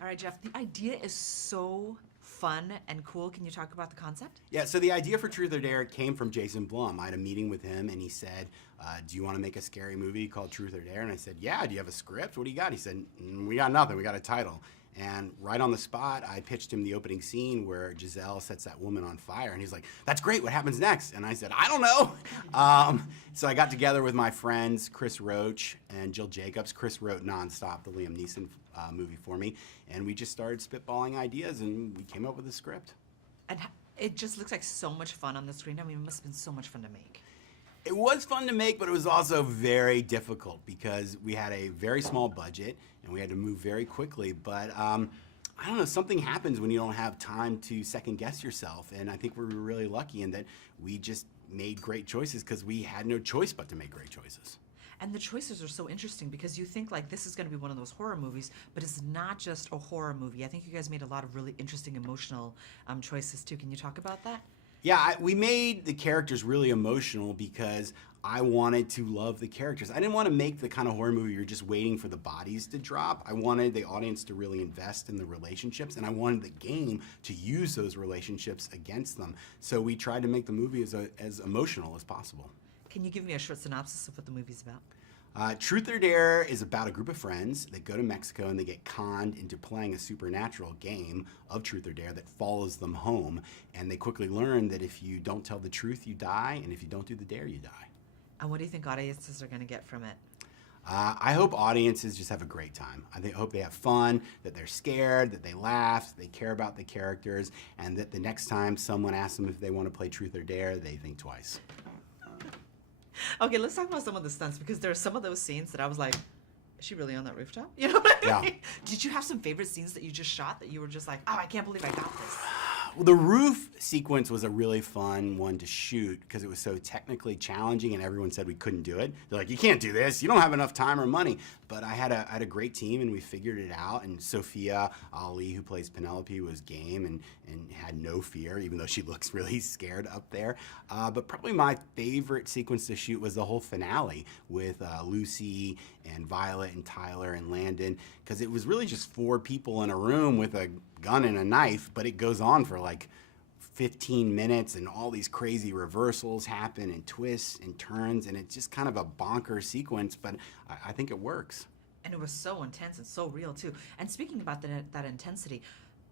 All right, Jeff, the idea is so fun and cool. Can you talk about the concept? Yeah, so the idea for Truth or Dare came from Jason Blum. I had a meeting with him and he said, do you want to make a scary movie called Truth or Dare? And I said, yeah, do you have a script? What do you got? He said, we got nothing, we got a title. And right on the spot, I pitched him the opening scene where Giselle sets that woman on fire. And he's like, that's great, what happens next? And I said, I don't know. So I got together with my friends, Chris Roach and Jill Jacobs. Chris wrote Nonstop, the Liam Neeson movie for me. And we just started spitballing ideas and we came up with a script. And it just looks like so much fun on the screen. I mean, it must have been so much fun to make. It was fun to make, but it was also very difficult because we had a very small budget and we had to move very quickly. But I don't know, something happens when you don't have time to second guess yourself. And I think we were really lucky in that we just made great choices because we had no choice but to make great choices. And the choices are so interesting because you think like this is going to be one of those horror movies, but it's not just a horror movie. I think you guys made a lot of really interesting emotional choices too. Can you talk about that? Yeah, we made the characters really emotional because I wanted to love the characters. I didn't want to make the kind of horror movie you're just waiting for the bodies to drop. I wanted the audience to really invest in the relationships, and I wanted the game to use those relationships against them. So we tried to make the movie as emotional as possible. Can you give me a short synopsis of what the movie's about? Truth or Dare is about a group of friends that go to Mexico and they get conned into playing a supernatural game of Truth or Dare that follows them home. And they quickly learn that if you don't tell the truth, you die, and if you don't do the dare, you die. And what do you think audiences are going to get from it? I hope audiences just have a great time. I hope they have fun, that they're scared, that they laugh, that they care about the characters, and that the next time someone asks them if they want to play Truth or Dare, they think twice. Okay, let's talk about some of the stunts because there are some of those scenes that I was like, is she really on that rooftop? You know what I mean? Yeah. Did you have some favorite scenes that you just shot that you were just like, oh, I can't believe I got this? Well, the roof sequence was a really fun one to shoot because it was so technically challenging and everyone said we couldn't do it. They're like, you can't do this. You don't have enough time or money. But I had a great team and we figured it out. And Sophia Ali, who plays Penelope, was game and had no fear, even though she looks really scared up there. But probably my favorite sequence to shoot was the whole finale with Lucy and Violett and Tyler and Landon, because it was really just 4 people in a room with a gun and a knife, but it goes on for like 15 minutes and all these crazy reversals happen and twists and turns, and it's just kind of a bonkers sequence, but I think it works. And it was so intense and so real too. And speaking about that intensity,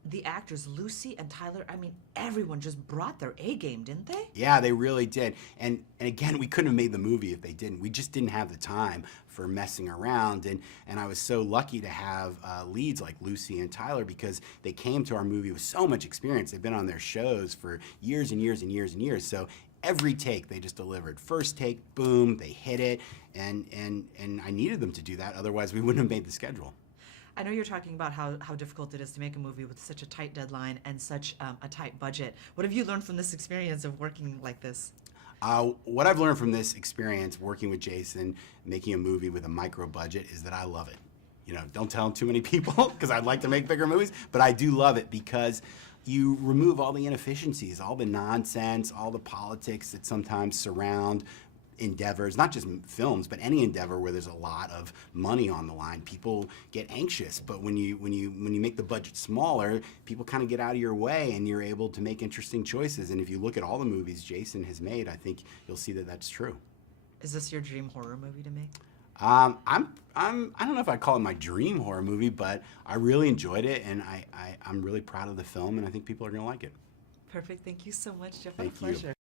the actors, Lucy and Tyler, I mean, everyone just brought their A game, didn't they? Yeah, they really did. And again, we couldn't have made the movie if they didn't. We just didn't have the time for messing around. And I was so lucky to have leads like Lucy and Tyler because they came to our movie with so much experience. They've been on their shows for years and years and years and years. So every take they just delivered. First take, boom, they hit it. And I needed them to do that. Otherwise, we wouldn't have made the schedule. I know you're talking about how difficult it is to make a movie with such a tight deadline and such a tight budget. What have you learned from this experience of working like this? What I've learned from this experience working with Jason, making a movie with a micro budget, is that I love it. You know, don't tell too many people because I'd like to make bigger movies, but I do love it because you remove all the inefficiencies, all the nonsense, all the politics that sometimes surround endeavors, not just films, but any endeavor where there's a lot of money on the line. People get anxious, but when you make the budget smaller, people kind of get out of your way and you're able to make interesting choices. And if you look at all the movies Jason has made, I think you'll see that that's true. Is this your dream horror movie to make? I don't know if I'd call it my dream horror movie, but I really enjoyed it and I'm really proud of the film and I think people are gonna like it. Perfect. Thank you so much, Jeff. Thank What a pleasure. You.